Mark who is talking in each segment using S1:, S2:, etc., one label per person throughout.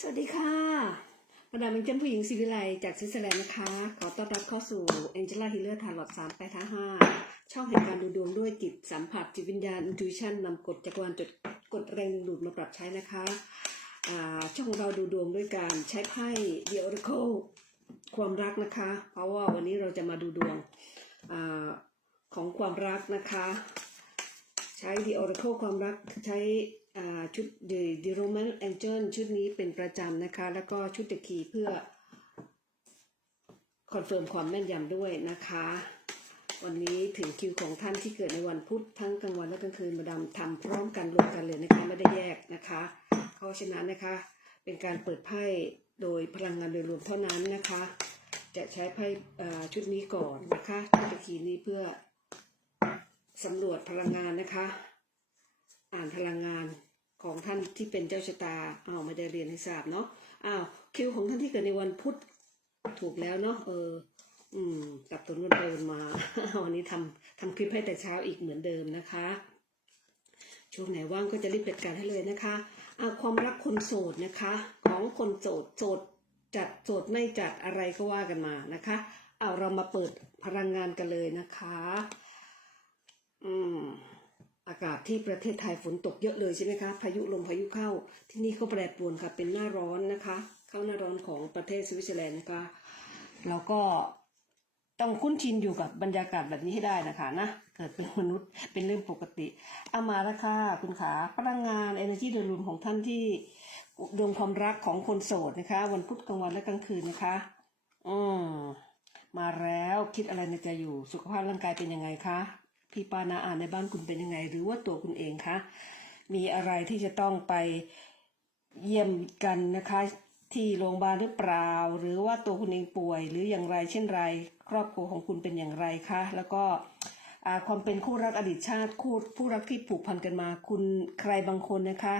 S1: สวัสดีค่ะมาดามเป็นเจ้าผู้หญิงศิวิไลจากสวิตเซอร์แลนด์นะคะ ขอต้อนรับเข้าสู่ Angela Healer ทาร์ลอด3ไปท้า5ช่องแห่งการดูดวงด้วยจิตสัมผัสจิตวิญญาณ intuition นำกฎจักรวาลจดกฎแรงดึงดูดมาปรับใช้นะคะช่องเราดูดวงด้วยการใช้ไพ่ The Oracle ความรักนะคะ เพราะว่าวันนี้เราจะมาดูดวงอของความรักนะคะ ใช้ The Oracle ความรักใช้ ชุด The The Roman Angel ชุดนี้เป็นประจำนะคะ แล้วก็ชุด The Key เพื่อคอนเฟิร์มความแม่นยำด้วยนะคะ วันนี้ถึงคิวของท่านที่เกิดในวันพุธทั้งกลางวันและกลางคืนมาดามทำพร้อมกันรวมกันเลยนะคะไม่ได้แยกนะคะ เพราะฉะนั้นนะคะเป็นการเปิดไพ่โดยพลังงานโดยรวมเท่านั้นนะคะ จะใช้ไพ่ชุดนี้ก่อนนะคะชุด The Key นี้เพื่อสำรวจพลังงานนะคะ อ่านพลังงาน ของท่านที่เป็นเจ้าชะตาอ้าวไม่ได้เรียนให้ทราบเนาะอ้าวคิวของท่านที่เกิดในวันพุธถูกแล้วเนาะเออ อืมกลับตัววนไปวนมาวันนี้ทำทำคลิปให้แต่เช้าอีกเหมือนเดิมนะคะช่วงไหนว่างก็จะรีบจัดการให้เลยนะคะอาความรักคนโสดนะคะ ของคนโสดโสดจัดโสดไม่จัดอะไรก็ว่ากันมานะคะ เอาเรามาเปิดพลังงานกันเลยนะคะ อืม อากาศที่ประเทศไทยฝนตกเยอะเลยใช่ไหมคะ พายุลมพายุเข้า ที่นี่ก็แปรปรวนค่ะ เป็นหน้าร้อนนะคะ เข้าหน้าร้อนของประเทศสวิตเซอร์แลนด์นะคะ แล้วก็ต้องคุ้นชินอยู่กับบรรยากาศแบบนี้ให้ได้นะคะนะ เกิดเป็นมนุษย์เป็นเรื่องปกติเอามาล้วค่ะคุณขาพลังงาน energy โดยรวมของท่านที่ดวงความรักของคนโสดนะคะ วันพุธกลางวันและกลางคืนนะคะ อืมมาแล้วคิดอะไรในใจอยู่สุขภาพร่างกายเป็นยังไงคะ พี่ปานาอ่านในบ้านคุณเป็นยังไง หรือว่าตัวคุณเองคะมีอะไรที่จะต้องไปเยี่ยมกันนะคะ ที่โรงพยาบาลหรือเปล่า หรือว่าตัวคุณเองป่วย หรืออย่างไรเช่นไร ครอบครัวของคุณเป็นอย่างไรคะแล้วก็ความเป็นคู่รักอดีตชาติคู่ผู้รักที่ผูกพันกันมา คุณใครบางคนนะคะ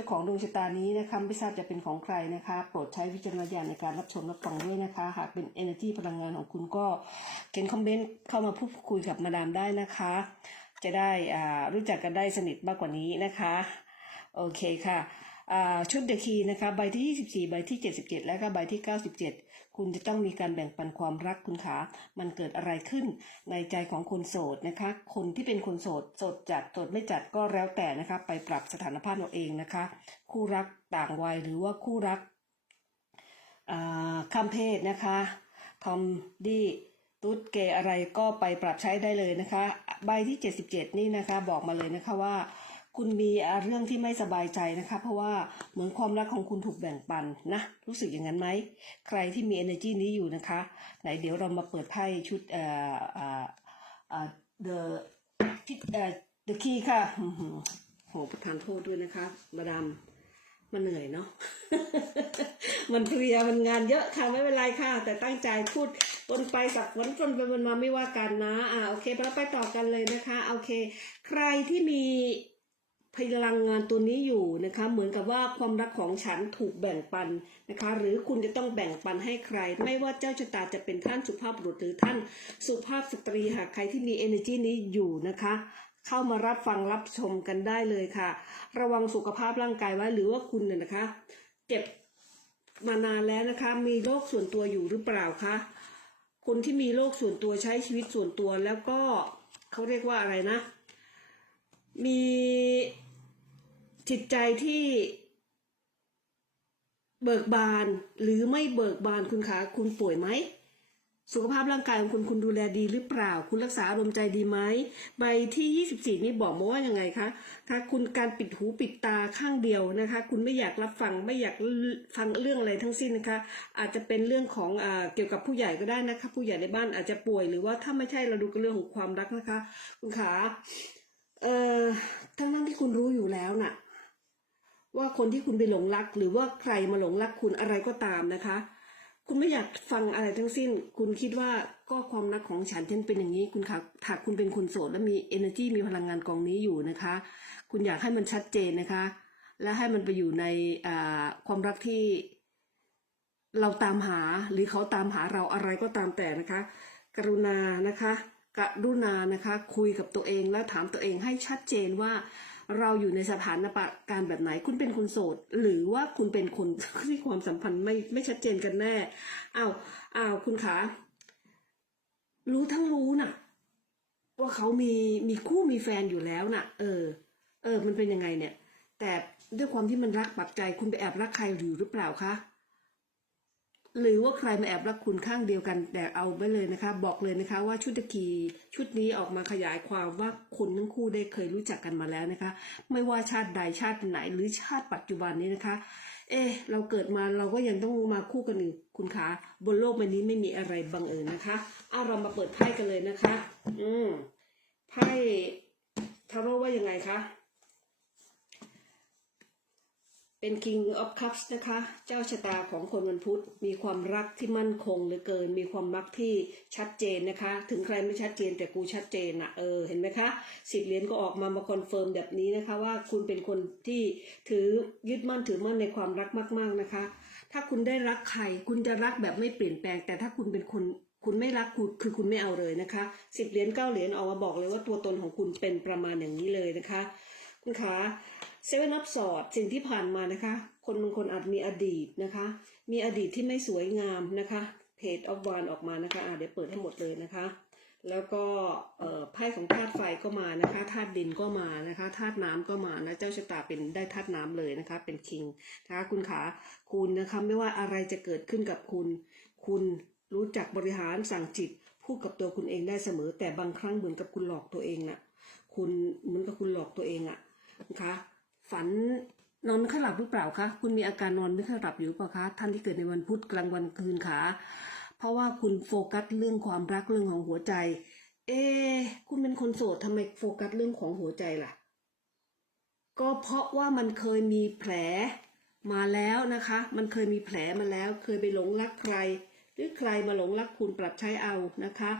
S1: จ้าของดวงชะตานี้นะคะไม่ทราบจะเป็นของใครนะคะ โปรดใช้วิจารณญาณในการรับชมรับฟังด้วยนะคะ หากเป็น energy พลังงานของคุณก็เขียนคอมเมนต์เข้ามาพูดคุยกับมาดามได้นะคะ จะได้อ่ารู้จักกันได้สนิทมากกว่านี้นะคะ โอเคค่ะ ชุดเดอะคีนะคะใบที่ 24 ใบที่ 77 และก็ใบที่ 97 คุณจะต้องมีการแบ่งปันความรักคุณขามันเกิดอะไรขึ้นในใจของคนโสดนะคะ คนที่เป็นคนโสดโสดจัดโสดไม่จัดก็แล้วแต่นะคะ ไปปรับสถานภาพเราเองนะคะ คู่รักต่างวัยหรือว่าคู่รักข้ามเพศนะคะทอมดี้ตุ๊ดเกย์อะไรก็ไปปรับใช้ได้เลยนะคะ ใบที่ 77 นี่นะคะ บอกมาเลยนะคะว่า คุณมีเรื่องที่ไม่สบายใจนะคะ เพราะว่าเหมือนความรักของคุณถูกแบ่งปันนะ รู้สึกอย่างนั้นไหม ใครที่มี energy นี้อยู่นะคะ ไหนเดี๋ยวเรามาเปิดไพ่ชุดเอ่ออ่าอ่า the ที่เอ่อ the key ค่ะอื้อหือโหประทานโทษด้วยนะคะ มาดามมันเหนื่อยเนาะ มันเพลีย มันงานเยอะค่ะ ไม่เป็นไรค่ะ แต่ตั้งใจพูดวนไปสักวนวนไปวนมาไม่ว่ากันนะ อ่า โอเค เราไปต่อกันเลยนะคะ โอเค ใครที่มี พลังงานตัวนี้อยู่นะคะ เหมือนกับว่าความรักของฉันถูกแบ่งปันนะคะ หรือคุณจะต้องแบ่งปันให้ใคร ไม่ว่าเจ้าชะตาจะเป็นท่านสุภาพบุรุษหรือท่านสุภาพสตรีหากใครที่มี energy นี้อยู่นะคะเข้ามารับฟังรับชมกันได้เลยค่ะ ระวังสุขภาพร่างกายไว้หรือว่าคุณเนี่ยนะคะ เจ็บมานานแล้วนะคะ มีโรคส่วนตัวอยู่หรือเปล่าคะคนที่มีโรคส่วนตัวใช้ชีวิตส่วนตัวแล้วก็เขาเรียกว่าอะไรนะ มี จิตใจที่เบิกบานหรือไม่เบิกบานคุณคะคุณป่วยไหม สุขภาพร่างกายของคุณคุณดูแลดีหรือเปล่า คุณรักษาอารมณ์ใจดีไหมใบที่ 24 นี่บอกมาว่ายังไงคะถ้าคุณการปิดหูปิดตาข้างเดียวนะคะ คุณไม่อยากรับฟังไม่อยากฟังเรื่องอะไรทั้งสิ้นนะคะ อาจจะเป็นเรื่องของอเกี่ยวกับผู้ใหญ่ก็ได้นะคะ ผู้ใหญ่ในบ้านอาจจะป่วยหรือว่าถ้าไม่ใช่เราดูกันเรื่องของความรักนะคะ คุณขาเอ่อทั้งนั้นที่คุณรู้อยู่แล้วน่ะ ว่าคนที่คุณไปหลงรัก หรือว่าใครมาหลงรักคุณอะไรก็ตามนะคะ คุณไม่อยากฟังอะไรทั้งสิ้น คุณคิดว่าก็ความรักของฉันฉันเป็นอย่างนี้ คุณค่ะถ้าคุณเป็นคนโสดและมี energy มีพลังงานกองนี้อยู่นะคะ คุณอยากให้มันชัดเจนนะคะ และให้มันไปอยู่ในความรักที่เราตามหาหรือเขาตามหาเราอะไรก็ตามแต่นะคะ กรุณานะคะกรุณานะคะ คุยกับตัวเองและถามตัวเองให้ชัดเจนว่า เราอยู่ในสถานะการแบบไหน คุณเป็นคนโสด หรือว่าคุณเป็นคนที่ความสัมพันธ์ไม่ไม่ชัดเจนกันแน่อ้าวอ้าวคุณคะรู้ทั้งรู้น่ะ ว่าเขามีมีคู่มีแฟนอยู่แล้วน่ะ เออ เออ มันเป็นยังไงเนี่ย แต่ด้วยความที่มันรักปักใจคุณไปแอบรักใครหรือหรือเปล่าคะ หรือว่าใครมาแอบรักคุณข้างเดียวกันแต่เอาไปเลยนะคะ บอกเลยนะคะว่าชุดตะคีชุดนี้ออกมาขยายความว่าคุณทั้งคู่ได้เคยรู้จักกันมาแล้วนะคะ ไม่ว่าชาติใดชาติไหนหรือชาติปัจจุบันนี้นะคะ เอ๊เราเกิดมาเราก็ยังต้องมาคู่กันอีกคุณคะบนโลกใบนี้ไม่มีอะไรบังเอิญนะคะเอาเรามาเปิดไพ่กันเลยนะคะ อืมไพ่ทาโร่ว่ายังไงคะ เป็น King of Cups นะคะ เจ้าชะตาของคนวันพุธมีความรักที่มั่นคงเหลือเกิน มีความรักที่ชัดเจนนะคะ ถึงใครไม่ชัดเจนแต่กูชัดเจนนะเออเห็นไหมคะสิบเหรียญก็ออกมามาคอนเฟิร์มแบบนี้นะคะ ว่าคุณเป็นคนที่ถือยึดมั่นถือมั่นในความรักมากๆนะคะ ถ้าคุณได้รักใครคุณจะรักแบบไม่เปลี่ยนแปลง แต่ถ้าคุณเป็นคนคุณไม่รักคุณคือคุณไม่เอาเลยนะคะสิบเหรียญเก้าเหรียญออกมาบอกเลยว่าตัวตนของคุณเป็นประมาณอย่างนี้เลยนะคะ คุณคะ เซเว่นอัพสอดสิ่งที่ผ่านมานะคะ คนบางคนอาจมีอดีตนะคะ มีอดีตที่ไม่สวยงามนะคะเพจออฟวานออกมานะคะอ่าเดี๋ยวเปิดให้หมดเลยนะคะ แล้วก็ไพ่ของธาตุไฟก็มานะคะธาตุดินก็มานะคะธาตุน้ำก็มานะเจ้าชะตาเป็นได้ธาตุน้ำเลยนะคะ เป็นคิงนะคะคุณขาคุณนะคะไม่ว่าอะไรจะเกิดขึ้นกับคุณ คุณรู้จักบริหารสั่งจิตพูดกับตัวคุณเองได้เสมอ แต่บางครั้งเหมือนกับคุณหลอกตัวเองน่ะคุณเหมือนกับคุณหลอกตัวเองอะนะคะ ฝันนอนไม่ค่อยหลับหรือเปล่าคะ คุณมีอาการนอนไม่ค่อยหลับอยู่เปล่าคะ ท่านที่เกิดในวันพุธกลางวันคืนขาเพราะว่าคุณโฟกัสเรื่องความรักเรื่องของหัวใจ เอ คุณเป็นคนโสดทำไมโฟกัสเรื่องของหัวใจล่ะ ก็เพราะว่ามันเคยมีแผลมาแล้วนะคะ มันเคยมีแผลมาแล้ว เคยไปหลงรักใคร หรือใครมาหลงรักคุณปรับใช้เอานะคะ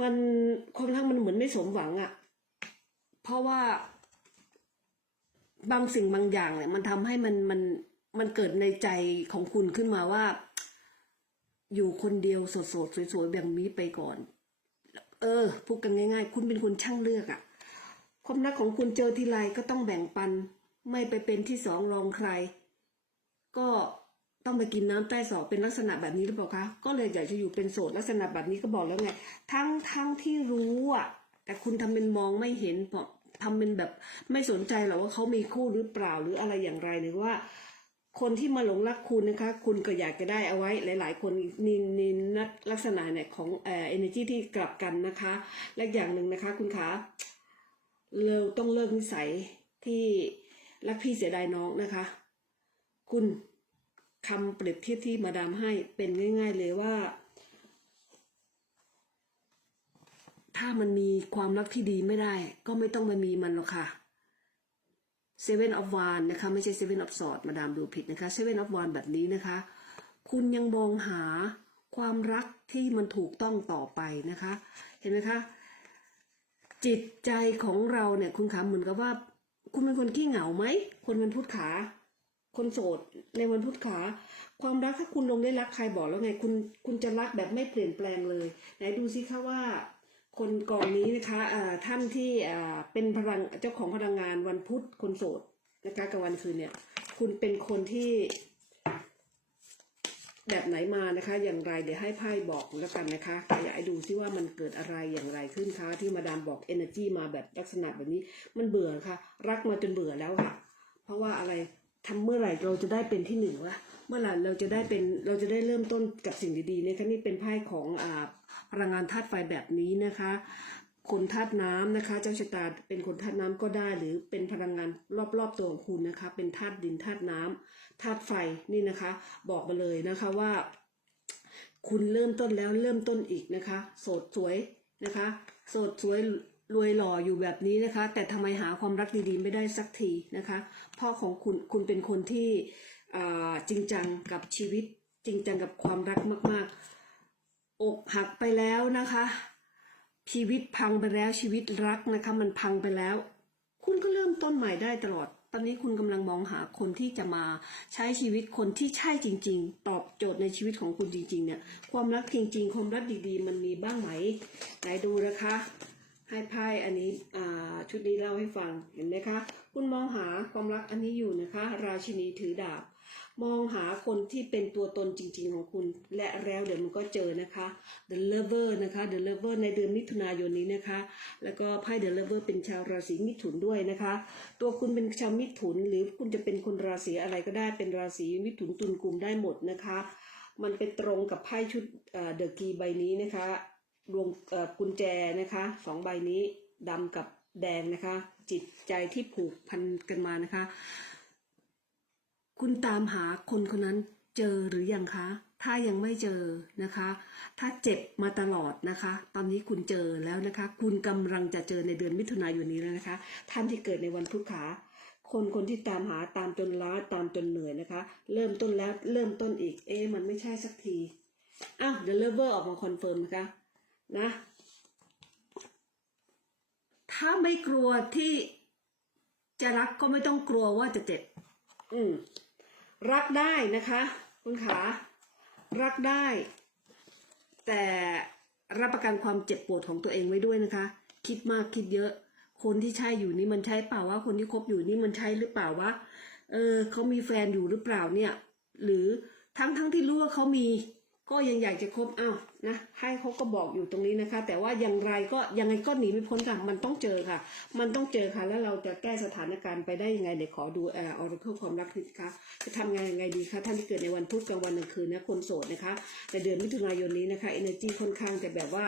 S1: มันความรักมันเหมือนไม่สมหวังอะ่ะ เพราะว่า บางสิ่งบางอย่างเนี่ยมันทำให้มันมันมันเกิดในใจของคุณขึ้นมาว่า อยู่คนเดียวโสดสวยๆแบบนี้ไปก่อน เออพูดกันง่าย ๆ คุณเป็นคนช่างเลือกอะความรักของคุณเจอทีไรก็ต้องแบ่งปัน ไม่ไปเป็นที่สองรองใคร ก็ต้องไปกินน้ำใต้ศอกเป็นลักษณะแบบนี้หรือเปล่าคะก็เลยอยากจะอยู่เป็นโสดลักษณะแบบนี้ก็บอกแล้วไงทั้งทั้งที่รู้อะ แต่คุณทำเป็นมองไม่เห็น เพราะทำเป็นแบบไม่สนใจหรอกว่าเขามีคู่หรือเปล่าหรืออะไรอย่างไรหรือว่า คนที่มาหลงรักคุณนะคะ คุณก็อยากจะได้เอาไว้ หลาย ๆ คนนี่นี่นักลักษณะเนี่ยของเอ่อ energy ที่กลับกันนะคะ และอย่างหนึ่งนะคะ คุณคะเราต้องเลิกนิสัยที่รักพี่เสียดายน้องนะคะ คุณคำเปรียบเทียบที่มาดามให้เป็นง่าย ๆ เลยว่า ถ้ามันมีความรักที่ดีไม่ได้ ก็ไม่ต้องมามีมันหรอกค่ะ Seven of Wands นะคะไม่ใช่ Seven of Swords มาดามดูผิดนะคะ Seven of Wands แบบนี้นะคะ คุณยังมองหาความรักที่มันถูกต้องต่อไปนะคะ เห็นไหมคะจิตใจของเราเนี่ยคุณขาเหมือนกับว่า คุณเป็นคนขี้เหงาไหมคนวันพุทธขา คนโสดในวันพุธขา ความรักถ้าคุณลงได้รักใครบอกแล้วไง คุณคุณจะรักแบบไม่เปลี่ยนแปลงเลยไหนดูซิคะว่า คนกองนี้นะคะอ่าท่านที่อ่าเป็นพลังเจ้าของพลังงานวันพุธคนโสดนะคะกลางวันคืนเนี่ย คุณเป็นคนที่ แบบไหนมานะคะ อย่างไรเดี๋ยวให้ไพ่บอกแล้วกันนะคะขยายดูซิว่ามันเกิดอะไรอย่างไรขึ้นคะที่มาดามบอก energy มาแบบลักษณะแบบนี้ มันเบื่อค่ะ รักมาจนเบื่อแล้วค่ะ เพราะว่าอะไรทำเมื่อไหร่เราจะได้เป็นที่หนึ่งวะเมื่อไหร่เราจะได้เป็นเราจะได้เริ่มต้นกับสิ่งดีๆนะคะนี่เป็นไพ่ของอ่า พลังงานธาตุไฟแบบนี้นะคะคนธาตุน้ำนะคะเจ้าชะตาเป็นคนธาตุน้ำก็ได้ หรือเป็นพลังงานรอบๆตัวของคุณนะคะ เป็นธาตุดินธาตุน้ำธาตุไฟนี่นะคะ บอกมาเลยนะคะว่า คุณเริ่มต้นแล้วเริ่มต้นอีกนะคะ โสดสวยนะคะ โสดสวยรวยหล่ออยู่แบบนี้นะคะ แต่ทำไมหาความรักดีๆไม่ได้สักทีนะคะพ่อของคุณคุณเป็นคนที่จริงจังกับชีวิตจริงจังกับความรักมาก ๆ อกหักไปแล้วนะคะ ชีวิตพังไปแล้วชีวิตรักนะคะ มันพังไปแล้ว คุณก็เริ่มต้นใหม่ได้ตลอด ตอนนี้คุณกำลังมองหาคนที่จะมาใช้ชีวิตคนที่ใช่จริง ๆ ตอบโจทย์ในชีวิตของคุณจริง ๆ เนี่ย ความรักจริง ๆ ความรักดีๆ มันมีบ้างไหมไหนดูนะคะให้ไพ่อันนี้ชุดนี้เล่าให้ฟังเห็นไหมคะ คุณมองหาความรักอันนี้อยู่นะคะ ราชินีถือดาบ มองหาคนที่เป็นตัวตนจริง ๆ ของคุณ และแล้วเดี๋ยวมันก็เจอนะคะ The Lover นะคะ The Lover ในเดือนมิถุนายนนี้นะคะ แล้วก็ไพ่ The Lover เป็นชาวราศีมิถุนด้วยนะคะ ตัวคุณเป็นชาวมิถุน หรือคุณจะเป็นคนราศีอะไรก็ได้เป็นราศีมิถุนตุลกลุ่มได้หมดนะคะ มันไปตรงกับไพ่ชุดเดอะกีใบนี้นะคะดวงกุญแจนะคะสองใบนี้ดำกับแดงนะคะ จิตใจที่ผูกพันกันมานะคะ คุณตามหาคนคนนั้นเจอหรือยังคะ ถ้ายังไม่เจอนะคะ ถ้าเจ็บมาตลอดนะคะ ตอนนี้คุณเจอแล้วนะคะ คุณกำลังจะเจอในเดือนมิถุนายนนี้แล้วนะคะ ท่านที่เกิดในวันพุธขาคนคนที่ตามหาตามจนล้าตามจนเหนื่อยนะคะ เริ่มต้นแล้วเริ่มต้นอีก เอ๊มันไม่ใช่สักทีอ้าวเดลเวอร์ออกมาคอนเฟิร์มนะคะนะถ้าไม่กลัวที่จะรักก็ไม่ต้องกลัวว่าจะเจ็บ อืม รักได้นะคะคุณขารักได้ แต่รับประกันความเจ็บปวดของตัวเองไว้ด้วยนะคะ คิดมากคิดเยอะ คนที่ใช่อยู่นี่มันใช่เปล่าวะคนที่คบอยู่นี่มันใช่หรือเปล่าวะเออเขามีแฟนอยู่หรือเปล่าเนี่ย หรือทั้งทั้งที่รู้ว่าเขามี ก็ยังอยากจะคบอ้าวนะให้เขาก็บอกอยู่ตรงนี้นะคะ แต่ว่าอย่างไรก็ยังไงก็หนีไม่พ้นค่ะ มันต้องเจอค่ะ มันต้องเจอค่ะ แล้วเราจะแก้สถานการณ์ไปได้ยังไงเดี๋ยวขอดูเอ่อออร์เคิลความรักนิดนะคะจะทำงานยังไงดีคะท่านที่เกิดในวันพุธกลางวันกลางคืนนะคนโสดนะคะในเดือนมิถุนายนนี้นะคะ energy ค่อนข้างจะแบบว่า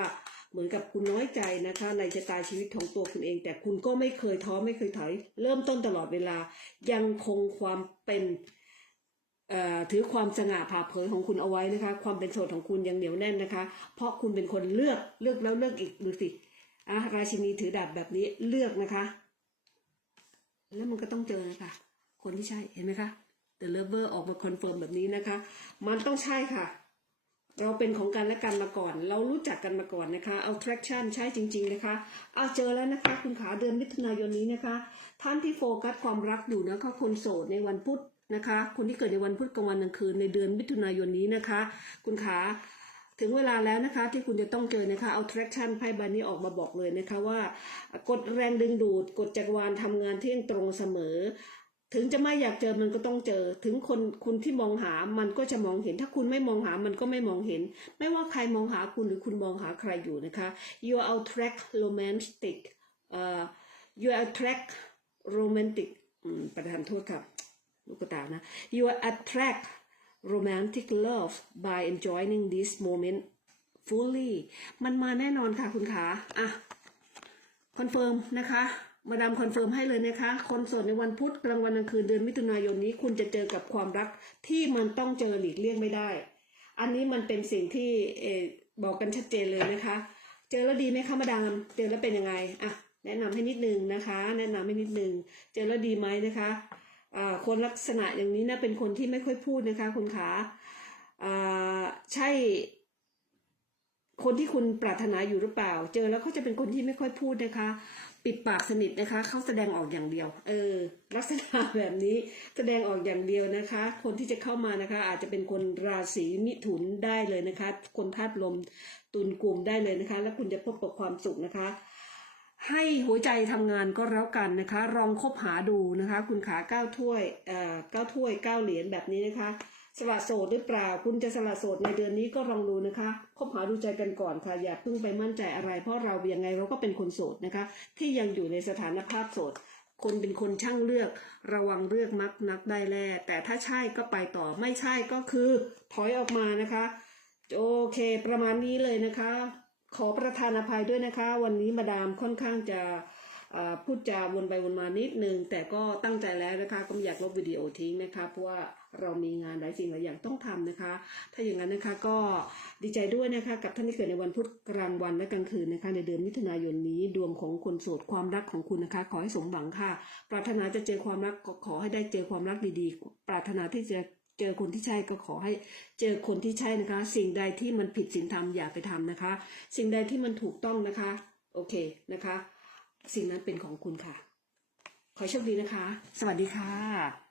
S1: เหมือนกับคุณน้อยใจนะคะ ในชะตาชีวิตของตัวคุณเอง แต่คุณก็ไม่เคยท้อไม่เคยถอย เริ่มต้นตลอดเวลายังคงความเป็น ถือความสง่าผ่าเผยของคุณเอาไว้นะคะ ความเป็นโสดของคุณยังเหนียวแน่นนะคะ เพราะคุณเป็นคนเลือกเลือกแล้วเลือกอีกดูสิอะราชินีถือดาบแบบนี้เลือกนะคะ แล้วมันก็ต้องเจอนะคะคนที่ใช่เห็นไหมคะ The Lover ออกมาคอนเฟิร์มแบบนี้นะคะ มันต้องใช่ค่ะ เราเป็นของกันและกันมาก่อน เรารู้จักกันมาก่อนนะคะ attraction ใช่จริง ๆ นะคะเอาเจอแล้วนะคะ คุณขาเดือนมิถุนายนนี้นะคะ ท่านที่โฟกัสความรักอยู่นะคะคนโสดในวันพุธ นะคะ คนที่เกิดในวันพุธกลางวันกลางคืนในเดือนมิถุนายนนี้นะคะ คุณขาถึงเวลาแล้วนะคะที่คุณจะต้องเจอนะคะ attraction ไพ่ใบนี้ออกมาบอกเลยนะคะว่ากฎแรงดึงดูดกฎจักรวาลทำงานเที่ยงตรงเสมอ ถึงจะไม่อยากเจอมันก็ต้องเจอ ถึงคนคุณที่มองหามันก็จะมองเห็น ถ้าคุณไม่มองหามันก็ไม่มองเห็น ไม่ว่าใครมองหาคุณหรือคุณมองหาใครอยู่นะคะ you are attract romantic เอ่อ you are attract romantic ประทานโทษครับ ลูกตานะ you attract romantic love by enjoying this moment fully มันมาแน่นอนค่ะคุณขาอะคอนเฟิร์มนะคะมาดามคอนเฟิร์มให้เลยนะคะคนโสดในวันพุธกลางวันกลางคืนเดือนมิถุนายนนี้ คุณจะเจอกับความรักที่มันต้องเจอหลีกเลี่ยงไม่ได้ อันนี้มันเป็นสิ่งที่เอบอกกันชัดเจนเลยนะคะ เจอแล้วดีไหมคะมาดามเจอแล้วเป็นยังไงอะแนะนำให้นิดนึงนะคะ แนะนำให้นิดนึงเจอแล้วดีไหมนะคะ คนลักษณะอย่างนี้นะเป็นคนที่ไม่ค่อยพูดนะคะคุณขาใช่คนที่คุณปรารถนาอยู่หรือเปล่า เจอแล้วเขาจะเป็นคนที่ไม่ค่อยพูดนะคะ ปิดปากสนิทนะคะเขาแสดงออกอย่างเดียว เออ ลักษณะแบบนี้แสดงออกอย่างเดียวนะคะ คนที่จะเข้ามานะคะ อาจจะเป็นคนราศีมิถุนได้เลยนะคะ คนธาตุลมตุลกลุ่มได้เลยนะคะ แล้วคุณจะพบกับความสุขนะคะ ให้หัวใจทำงานก็แล้วกันนะคะ ลองคบหาดูนะคะ คุณขาเก้าถ้วยเอ่อเก้าถ้วยเก้าเหรียญแบบนี้นะคะ สละโสดหรือเปล่า คุณจะสละโสดในเดือนนี้ก็ลองดูนะคะคบหาดูใจกันก่อนค่ะ อย่าเพิ่งไปมั่นใจอะไร เพราะเราอยังไงเราก็เป็นคนโสดนะคะ ที่ยังอยู่ในสถานภาพโสดคนเป็นคนช่างเลือกระวังเลือกมักนักได้แล่แต่ถ้าใช่ก็ไปต่อไม่ใช่ก็คือถอยออกมานะคะ โอเค ประมาณนี้เลยนะคะ ขอประทานอภัยด้วยนะคะ วันนี้มาดามค่อนข้างจะพูดจาวนไปวนมานิดนึง แต่ก็ตั้งใจแล้วนะคะ ก็ไม่อยากลบวิดีโอทิ้งนะคะ เพราะว่าเรามีงานหลายสิ่งหลายอย่างต้องทำนะคะ ถ้าอย่างนั้นนะคะก็ดีใจด้วยนะคะกับท่านที่เกิดในวันพุธกลางวันและกลางคืนนะคะ ในเดือนมิถุนายนนี้ดวงของคนโสดความรักของคุณนะคะ ขอให้สมหวังค่ะ ปรารถนาจะเจอความรักขอให้ได้เจอความรักดีๆ ปรารถนาที่จะ เจอคนที่ใช่ก็ขอให้เจอคนที่ใช่นะคะ สิ่งใดที่มันผิดศีลธรรมอย่าไปทำนะคะ สิ่งใดที่มันถูกต้องนะคะ โอเคนะคะ สิ่งนั้นเป็นของคุณค่ะ ขอโชคดีนะคะ สวัสดีค่ะ